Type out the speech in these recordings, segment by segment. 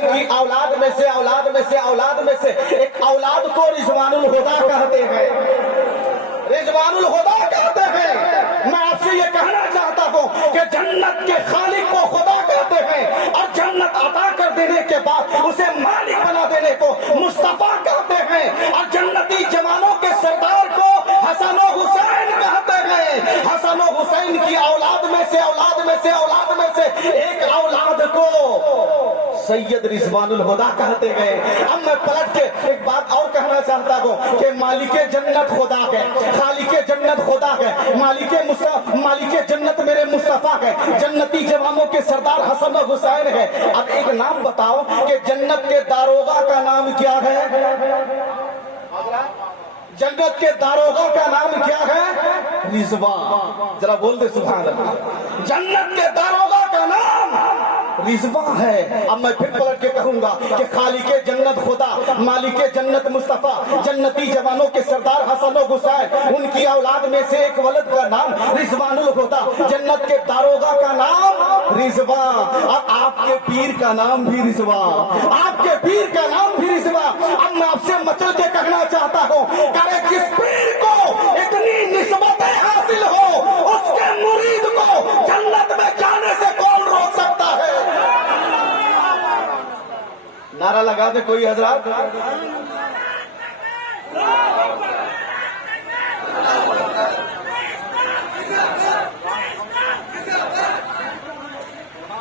کی اولاد میں سے ایک اولاد کو رضوان الہدا کہتے ہیں، رضوان الہدا کہتے ہیں۔ میں آپ سے یہ کہنا چاہتا ہوں کہ جنت کے خالق کو خدا کہتے ہیں، اور جنت عطا کر دینے کے بعد اسے مالک بنا دینے کو مصطفیٰ کہتے ہیں، اور جنتی جوانوں کے سردار کو حسن و حسین کہتے ہیں۔ حسن و حسین کی اولاد میں سے ایک اولاد کو سید رضوان الہدا کہتے ہیں۔ اب میں پلٹ کے ایک بات اور کہنا چاہتا ہوں کہ مالک جنت خدا ہے، خالق جنت خدا ہے، مالک جنت میرے مصطفیٰ ہے، جنتی جوانوں کے سردار حسن و حسین ہے۔ اب ایک نام بتاؤ کہ جنت کے داروغہ کا نام کیا ہے؟ جنت کے داروغہ کا نام کیا ہے؟ رضوان۔ ذرا بول دے سبحان اللہ۔ جنت کے داروغہ کا نام رضوان ہے۔ اب میں پھر پلٹ کے کہوں گا کہ خالق جنت خدا، مالک جنت مصطفیٰ، جنتی جوانوں کے سردار حسن و حسین، ان کی اولاد میں سے ایک ولد کا نام رضوان الہدا، جنت کے داروغہ کا نام رضوان، اور آپ کے پیر کا نام بھی رضوان، آپ کے پیر کا نام بھی رضوان۔ اب میں آپ سے مچل کے کہنا چاہتا ہوں کہ جس پیر کو اتنی نسبتیں حاصل ہو، اس کے مرید کو جنت میں جانے سے کون روک سکتا ہے؟ نعرہ لگا دے کوئی حضرات۔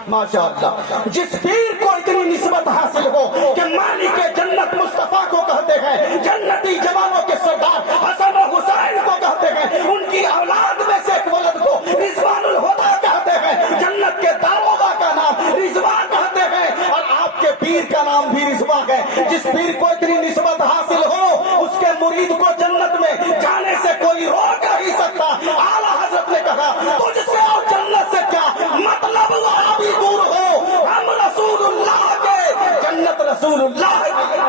ماشاءاللہ، جس پیر کو اتنی نسبت حاصل ہو کہ مالک جنت مصطفیٰ کو کہتے ہیں، جنتی جوانوں کے سردار حسن و حسین کو کہتے ہیں، ان کی اولاد میں سے ایک ولد کو رضوان الہدا کہتے ہیں، جنت کے داروغہ کا نام رضوان کہتے ہیں، اور آپ کے پیر کا نام بھی رضوان ہے۔ جس پیر کو اتنی نسبت حاصل ہو، اس کے مرید کو جنت میں جانے سے کوئی روک نہیں سکتا۔ اعلیٰ حضرت نے کہا تجھ سے اور جنت سے کیا مطلب، بھی دور ہو، ہم رسول اللہ کے، جنت رسول اللہ کی،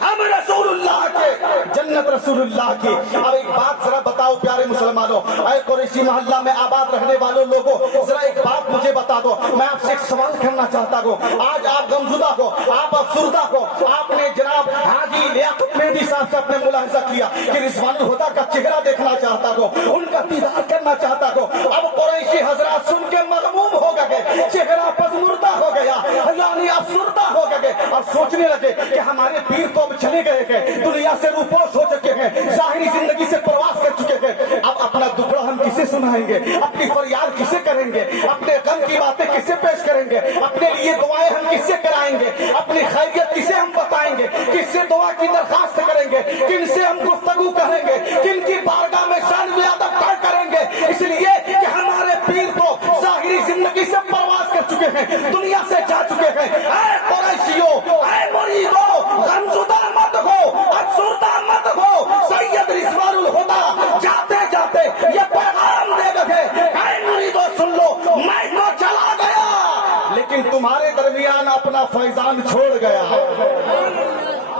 ہم رسول اللہ کے، جنت رسول اللہ کی۔ اب ایک بات ذرا بتاؤ پیارے مسلمانوں، اے قریشی محلہ میں آباد رہنے والوں لوگوں، ذرا ایک بات مجھے بتا دو۔ میں آپ سے ایک سوال کرنا چاہتا ہوں۔ آج آپ غمزدہ ہو، آپ افسردہ ہو، آپ نے جناب حاجی لیاقت مہدی صاحب سے اپنے ملاحظہ کیا کہ رضوان الہدا کا چہرہ دیکھنا چاہتا ہوں، ان کا دیدار کرنا چاہتا ہوں۔ اب قریشی حضرات سن کے مغموم ہو گئے، چہرہ پژمردہ ہو گیا، یعنی افسردہ ہو گئے، اور سوچنے لگے کہ ہمارے پیر تو اب چلے گئے ہیں، دنیا سے روپوش ہو چکے ہیں، ظاہری زندگی سے پرواز کر چکے ہیں، اب اپنا دکھڑا ہم کسے سنائیں گے، اپنی فریاد کسے کریں گے، اپنے غم کی باتیں کسے پیش کریں گے، اپنے لیے دعائیں ہم کس سے کرائیں گے، اپنی خیریت کسے ہم بتائیں گے، کس سے دعا کی درخواست کریں گے، کن سے ہم گفتگو کریں گے، کن کی بارگاہ میں شان و ادب کریں گے، اس لیے کہ ہمارے پیر تو ظاہری زندگی سے پرواز کر چکے ہیں، دنیا سے جا چکے ہیں۔ اے قریشیوں، اے مریدوں، غمزدہ مت ہو، افسردہ مت ہو، سید رضوان الہدا جاتے جاتے یہ پیغام دے گئے، اے مریدوں سن لو، میں تو چلا گیا لیکن تمہارے درمیان اپنا فیضان چھوڑ گیا،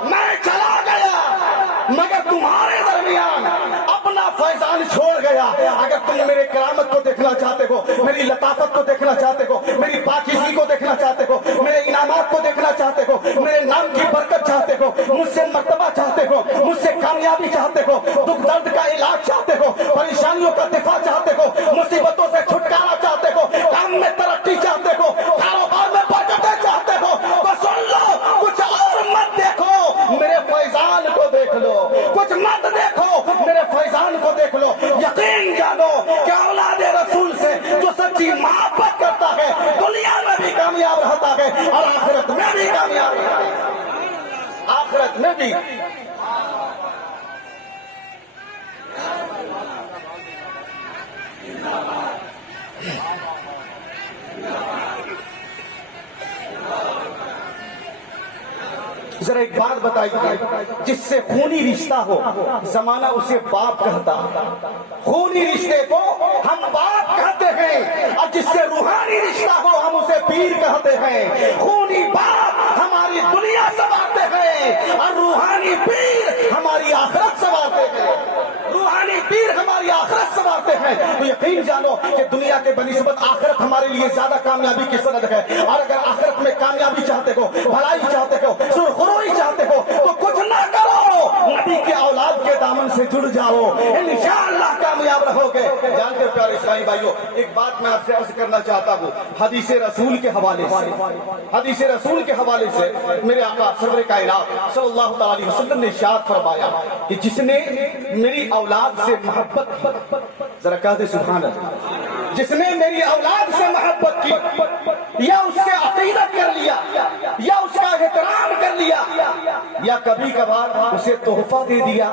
میں چلا گیا مگر تمہارے درمیان اپنا فیضان چھوڑ گیا۔ اگر تم میرے کرامت کو دیکھنا چاہتے ہو، میری لطافت کو دیکھنا چاہتے ہو، میری پاکیزگی کو دیکھنا چاہتے ہو، میرے انعامات کو دیکھنا چاہتے ہو، میرے نام کی برکت چاہتے ہو، مجھ سے مرتبہ چاہتے ہو، مجھ سے کامیابی چاہتے ہو، دکھ درد کا علاج چاہتے ہو، پریشانیوں کا دفاع چاہتے ہو، مصیبتوں سے چھٹکارا چاہتے ہو، کام میں ترقی چاہتے ہو، کاروبار میں برکتیں چاہتے ہو، تو سن لو، کچھ اور مت دیکھو، میرے فیضان کو دیکھ لو، کچھ مت دیکھو، میرے فیضان کو دیکھ لو۔ یقین جانو کہ اولاد رسول سے جو سچی محبت کرتا ہے دنیا میں بھی کامیاب رہتا ہے اور آخرت میں بھی کامیاب رہتا ہے، آخرت میں بھی۔ ذرا ایک بات بتائیے، جس سے خونی رشتہ ہو زمانہ اسے باپ کہتا، خونی رشتے کو ہم باپ کہتے ہیں، اور جس سے روحانی رشتہ ہو ہم اسے پیر کہتے ہیں۔ خونی باپ ہماری دنیا سنوارتے ہیں اور روحانی پیر ہماری آخرت سنوارتے ہیں، روحانی پیر ہماری آخرت سنوارتے ہیں۔ चाहते हैं तो यकीन जानो कि दुनिया के बनिस्बत आखिरत हमारे लिए ज्यादा कामयाबी की सनद है। और अगर आखिरत में कामयाबी चाहते हो, भलाई चाहते हो, सुरखुरी चाहते हो तो कुछ ना करो, नबी के औलाद के दामन से जुड़ जाओ, इंशाअल्लाह कामयाब रहोगे। जानते हो प्यारे इस्लामी भाइयों, एक बात मैं आपसे अर्ज करना चाहता हूँ हदीस रसूल के हवाले से। हदीस रसूल के हवाले से मेरे आका सरवर कायनात सल्लल्लाहु अलैहि वसल्लम ने इरशाद फरमाया कि जिसने मेरी औलाद से मोहब्बत की, जरा कह दे सुभान अल्लाह, जिसने मेरी औलाद से मोहब्बत की या उससे अकीदत कर लिया या उसका एहतराम कर लिया या कभी कभार उसे तोहफा दे दिया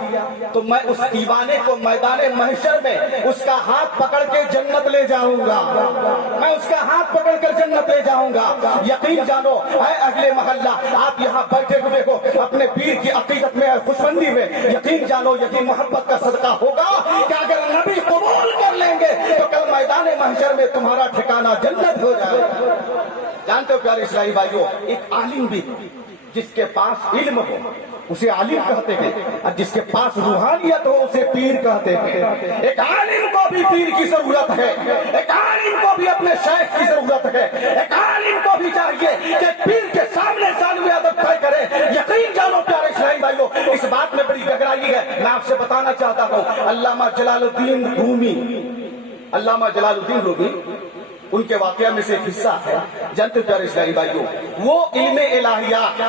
तो मैं उस दीवाने को मैदान महशर में उसका हाथ पकड़ के जन्नत ले जाऊंगा, मैं उसका हाथ पकड़ कर जन्नत ले जाऊंगा। यकीन जानो ऐ अगले मोहल्ला, आप यहाँ बैठे हुए हो अपने पीर की अकीदत में खुशबंदी में, यकीन जानो यकीन मोहब्बत का सदका होगा कि अगर नबी कबूल कर लेंगे तो कल मैदान महशर में तुम्हारा ठिकाना जन्नत हो जाएगा। जानते हो प्यारे इस्लामी भाइयों, एक आलिम भी जिसके पास इल्म हो उसे आलिम कहते हैं और जिसके पास रूहानियत हो उसे पीर कहते हैं। एक आलिम को भी पीर की जरूरत है, एक आलिम को भी अपने शेख की जरूरत है, एक आलिम को भी चाहिए कि पीर के सामने सालवे अदब तय करे। यकीन जानो प्यारे इस्लामी भाइयों, इस बात में बड़ी गहराई है। मैं आपसे बताना चाहता हूँ अल्लामा जलालुद्दीन रूमी, अल्लामा जलालुद्दीन रूमी उनके वाकया में से एक हिस्सा है। जानते प्यारे इस्लामी भाइयों, वो इल्मे इलाहियात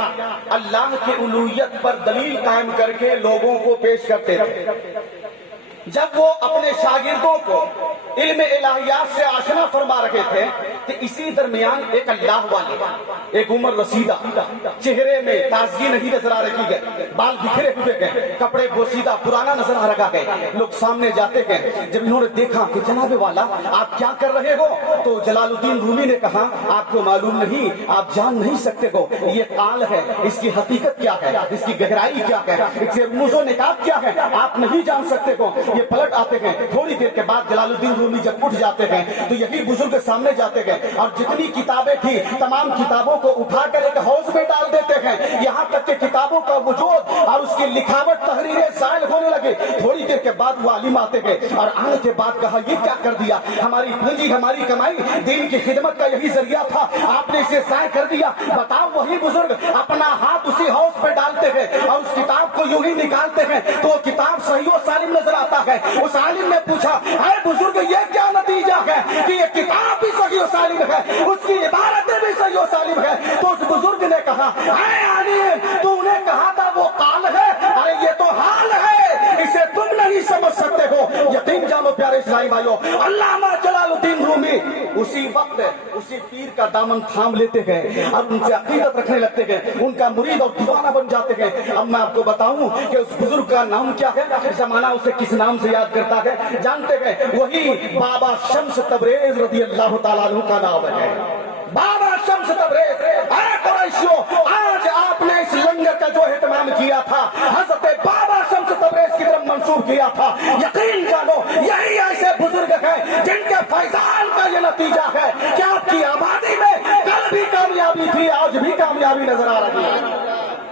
अल्लाह की उलूहियत पर दलील कायम करके लोगों को पेश करते थे। जब वो अपने शागिर्दों को इल्मे इलाहियात से आशना फरमा रहे थे तो इसी दरमियान एक अल्लाह वाले, एक उमर रसीदा, चेहरे में ताजगी नहीं नजर आ रही है, बाल बिखरे हुए हैं, कपड़े बोसीदा पुराना नजर आ रहा है। लोग सामने जाते हैं, जब इन्होंने देखा कि जनाबे वाला आप क्या कर रहे हो तो जलालुद्दीन रूमी ने कहा आपको मालूम नहीं, आप जान नहीं सकते हो, ये काल है, इसकी हकीकत क्या है, इसकी गहराई क्या है, इसके मुझो निकाब क्या है, आप नहीं जान सकते हो। ये पलट आते हैं। थोड़ी देर के बाद जलालुद्दीन रूमी जब उठ जाते हैं तो यही बुजुर्ग सामने जाते हैं और जितनी किताबें थी तमाम किताबों को उठाकर एक हौज में डाल देते हैं, यहाँ तक कि किताबों का वजूद और उसकी लिखावट तहरीरें ज़ायल होने लगे। थोड़ी देर के बाद वो आलिम आते हैं और आने के बाद कहा ये क्या कर दिया, हमारी पूंजी हमारी कमाई दीन की खिदमत का यही जरिया था, आपने इसे ज़ाय कर दिया। बताओ वही बुजुर्ग अपना हाथ उसी हौज पे डालते हैं और उस किताब को यूं ही निकालते हैं तो वो किताब सही और सालिम नजर आता है। उस आलिम ने पूछा है बुजुर्ग ये क्या नतीजा है कि ये किताब भी सही और सालिम है, उसकी इबारतें भी सही और सालिम है। तो उस बुजुर्ग ने कहा है आलिम तूने कहा था वो काल है, अरे ये तो हाल है, इसे तुम नहीं समझ सकते हो। यकीन जानो प्यारे इस्लामी भाइयों, अल्लामा जलालुद्दीन रूमी उसी वक्त उसी पीर का दामन थाम लेते हैं और उनसे अकीदत रखने लगते हैं, उनका मुरीद और दीवाना बन जाते हैं। अब मैं आपको बताऊं कि उस बुजुर्ग का नाम क्या है, जमाना उसे किस नाम से याद करता है जानते हैं, वही बाबा शम्स तबरेज रज़ी अल्लाह ताला अन्हु का नाम है। बाबा शम्स तबरेज, आज आपने इस लंगर का जो एहतमाम किया था हजरत बाबा शम्स तबरेज की तरफ मंसूब किया था। यकीन जानो यही ऐसे बुजुर्ग हैं जिनके फैजान का ये नतीजा है कि आपकी आबादी में कल भी कामयाबी थी, आज भी कामयाबी नजर आ रही है।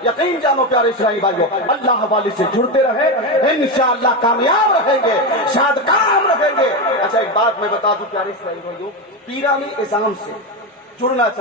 यकीन जानो प्यारे इस्लामी भाइयों, अल्लाह वाले से जुड़ते रहे, इंशाअल्लाह कामयाब रहेंगे, शाद काम रहेंगे। अच्छा एक बात मैं बता दूं प्यारे इस्लामी भाइयों, पीरानी इज़ाम से जुड़ना चाहिए।